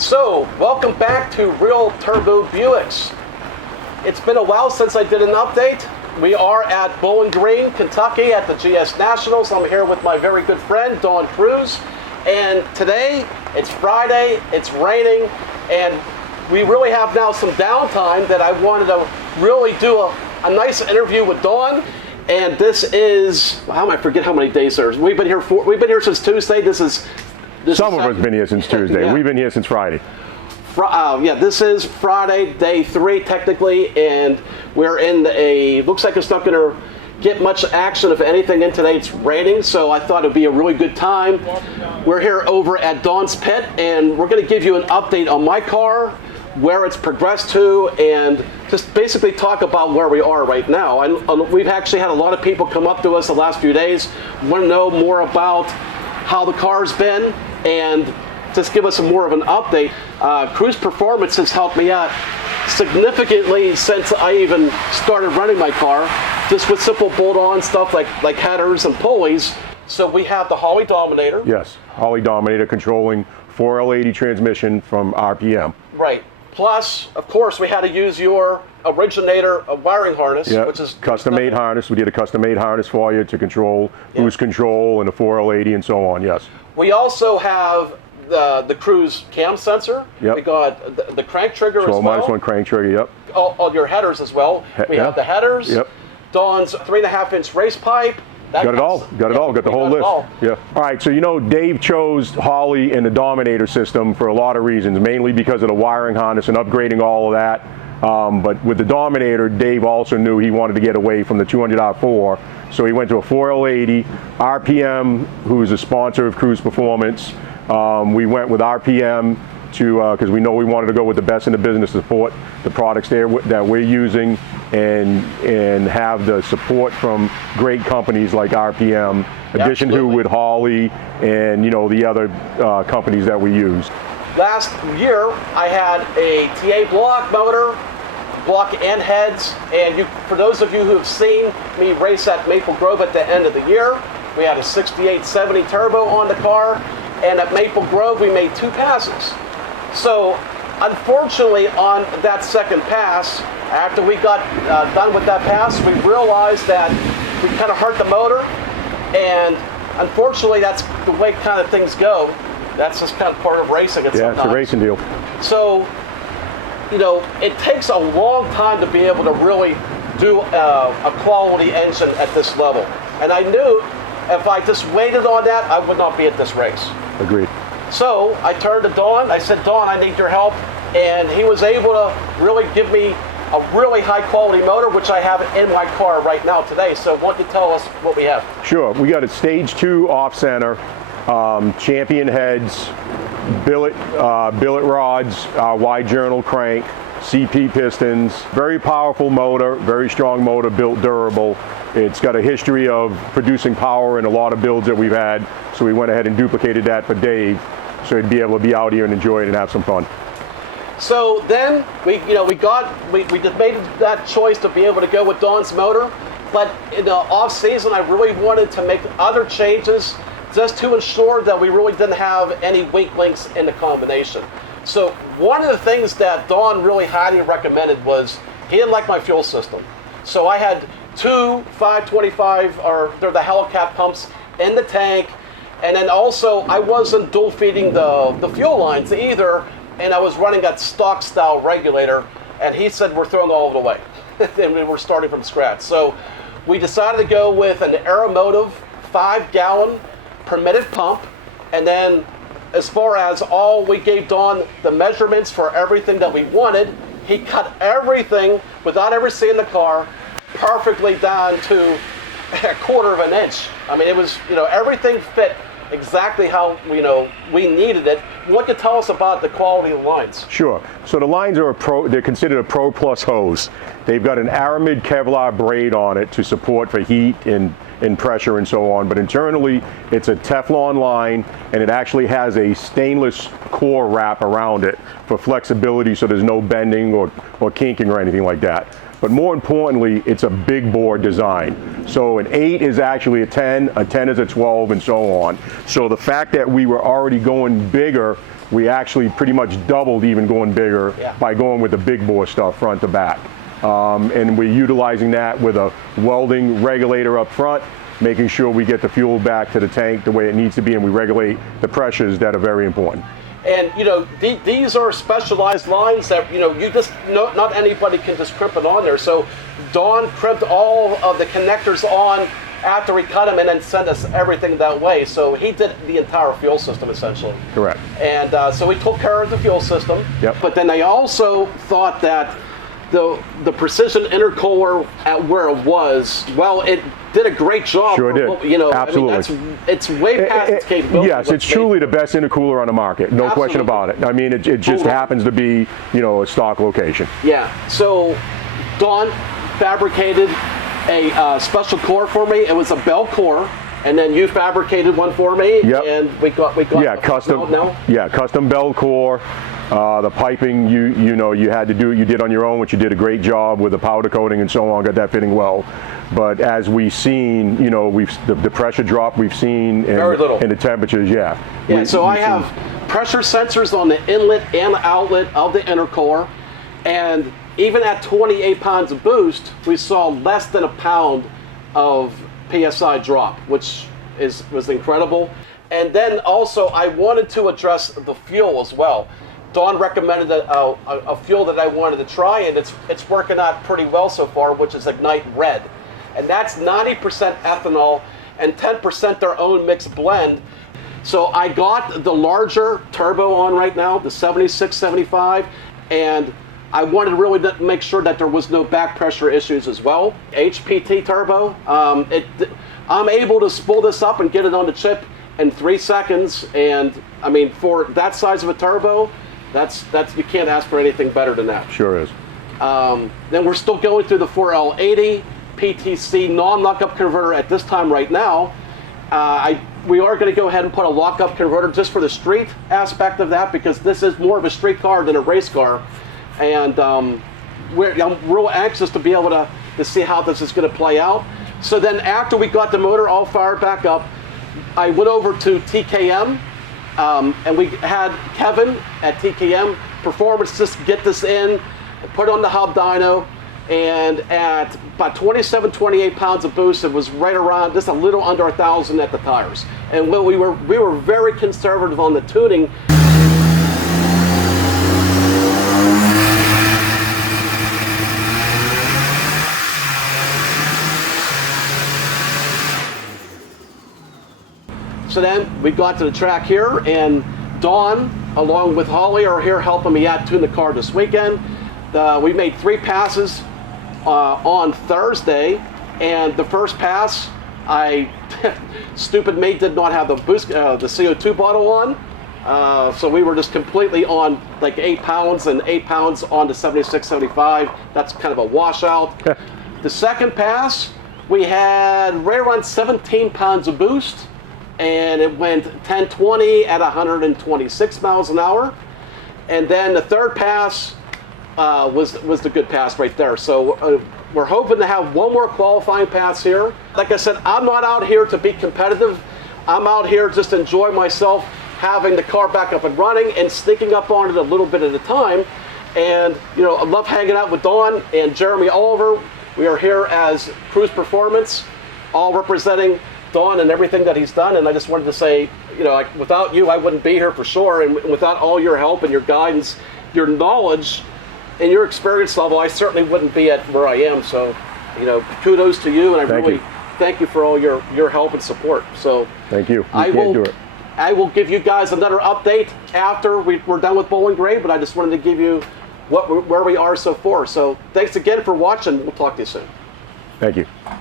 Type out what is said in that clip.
So, welcome back to Real Turbo Buicks. It's been a while since I did an update. We are at Bowling Green, Kentucky at the GS Nationals. I'm here with my very good friend, Don Cruz. And today, it's Friday, it's raining, and we really have now some downtime that I wanted to really do a nice interview with Don. And this is, I forget how many days there is. We've been here since Tuesday. Some of us have been here since Tuesday. Yeah. We've been here since Friday. This is Friday, day 3 technically, and we're in looks like it's not going to get much action, if anything, in today. It's raining, so I thought it'd be a really good time. We're here over at Don's Pit, and we're going to give you an update on my car, where it's progressed to, and just basically talk about where we are right now. We've actually had a lot of people come up to us the last few days, want to know more about how the car's been, and just give us more of an update. Cruise Performance has helped me out significantly since I even started running my car, just with simple bolt-on stuff like headers and pulleys. So we have the Holley Dominator. Yes, Holley Dominator controlling 4L80 transmission from RPM. Right. Plus, of course, we had to use your originator wiring harness, which is custom-made harness. We did a custom-made harness for you to control boost control and the 4L80 and so on. Yes. We also have the Cruise cam sensor. Yep. We got the crank trigger as well. 12-1 crank trigger. Yep. All your headers as well. We have the headers. Yep. Don's 3.5-inch race pipe. Got it all. Got the whole list. Yeah. All right. So Dave chose Holley and the Dominator system for a lot of reasons, mainly because of the wiring harness and upgrading all of that. But with the Dominator, Dave also knew he wanted to get away from the 200R4, so he went to a 4L80. RPM, who's a sponsor of Cruise Performance, we went with RPM because we know we wanted to go with the best in the business to support the products that we're using and have the support from great companies like RPM, addition to with Holley and the other companies that we use. Last year, I had a TA block motor, block and heads, and for those of you who have seen me race at Maple Grove at the end of the year, we had a 6870 turbo on the car, and at Maple Grove, we made 2 passes. So, unfortunately, on that second pass, after we got done with that pass, we realized that we kind of hurt the motor, and unfortunately, that's the way kind of things go. That's just kind of part of racing. It's a racing deal. So, it takes a long time to be able to really do a quality engine at this level. And I knew if I just waited on that, I would not be at this race. Agreed. So I turned to Don. I said, Don, I need your help. And he was able to really give me a really high quality motor, which I have in my car right now today. So why don't you tell us what we have? Sure. We got a stage 2 off-center, champion heads, billet rods, wide journal crank, CP pistons, very powerful motor, very strong motor, built durable. It's got a history of producing power in a lot of builds that we've had, so we went ahead and duplicated that for Dave, so he'd be able to be out here and enjoy it and have some fun. So then we just made that choice to be able to go with Don's motor, but in the off season, I really wanted to make other changes just to ensure that we really didn't have any weak links in the combination. So one of the things that Don really highly recommended was he didn't like my fuel system. So I had 2 525, or they're the Helicat pumps in the tank, and then also I wasn't dual feeding the fuel lines either, and I was running that stock style regulator, and he said we're throwing all of it away and we were starting from scratch. So we decided to go with an Aeromotive 5-gallon permitted pump, and then as far as we gave Don the measurements for everything that we wanted. He cut everything without ever seeing the car perfectly down to a quarter of an inch. I mean, it was, everything fit exactly how, we needed it. What can you tell us about the quality of the lines? Sure. So the lines are they're considered a Pro Plus hose. They've got an Aramid Kevlar braid on it to support for heat and in pressure and so on. But internally, it's a Teflon line, and it actually has a stainless core wrap around it for flexibility, so there's no bending or kinking or anything like that. But more importantly, it's a big bore design. So an 8 is actually a 10 is a 12, and so on. So the fact that we were already going bigger, we actually pretty much doubled even going bigger by going with the big bore stuff front to back. And we're utilizing that with a welding regulator up front, making sure we get the fuel back to the tank the way it needs to be, and we regulate the pressures that are very important. And you know, these are specialized lines that, you know, not anybody can just crimp it on there. So Don crimped all of the connectors on after we cut them, and then sent us everything that way. So he did the entire fuel system essentially. Correct. And so we took care of the fuel system. Yep. But then they also thought that the precision intercooler at where it was, well, it did a great job. Sure did. You know, absolutely. I mean, it's way past its capability. Yes, it's truly the best intercooler on the market. No question about it. I mean, it just happens to be, you know, a stock location. Yeah. So Don fabricated a special core for me. It was a bell core, and then you fabricated one for me. Yep. And we got custom bell core. The piping, you had to do, you did on your own, which you did a great job with the powder coating and so on, got that fitting well. But as we've seen, you know, the pressure drop we've seen in the temperatures, So I have pressure sensors on the inlet and outlet of the intercooler, and even at 28 pounds of boost, we saw less than a pound of PSI drop, which was incredible. And then also I wanted to address the fuel as well. Don recommended a fuel that I wanted to try, and it's working out pretty well so far, which is Ignite Red. And that's 90% ethanol and 10% their own mixed blend. So I got the larger turbo on right now, the 7675, and I wanted to really make sure that there was no back pressure issues as well. HPT turbo, I'm able to spool this up and get it on the chip in 3 seconds, and I mean, for that size of a turbo, that's you can't ask for anything better than that. Sure is. Then we're still going through the 4L80 PTC non-lockup converter at this time right now. We are going to go ahead and put a lockup converter just for the street aspect of that, because this is more of a street car than a race car, and I'm real anxious to be able to see how this is going to play out. So then after we got the motor all fired back up, I went over to TKM. And we had Kevin at TKM Performance just get this in, put on the hub dyno, and at about 27, 28 pounds of boost, it was right around just a little under 1,000 at the tires. And we were very conservative on the tuning. So then we got to the track here, and Dawn, along with Holly, are here helping me out tune the car this weekend. We made 3 passes on Thursday, and the first pass, stupid me, did not have the CO2 bottle on. So we were just completely on like 8 pounds and 8 pounds on the 7675. That's kind of a washout. The second pass, we had right around 17 pounds of boost, and it went 1020 at 126 miles an hour. And then the third pass was the good pass right there. So we're hoping to have one more qualifying pass here. Like I said, I'm not out here to be competitive. I'm out here just to enjoy myself, having the car back up and running and sneaking up on it a little bit at a time. And you know, I love hanging out with Don and Jeremy Oliver. We are here as Cruise Performance, all representing Don and everything that he's done. And I just wanted to say, you know, without you, I wouldn't be here for sure. And without all your help and your guidance, your knowledge and your experience level, I certainly wouldn't be at where I am. So, you know, kudos to you, and I really thank you for all your help and support. So thank you. I will give you guys another update after we're done with Bowling Green, but I just wanted to give you where we are so far. So thanks again for watching. We'll talk to you soon. Thank you.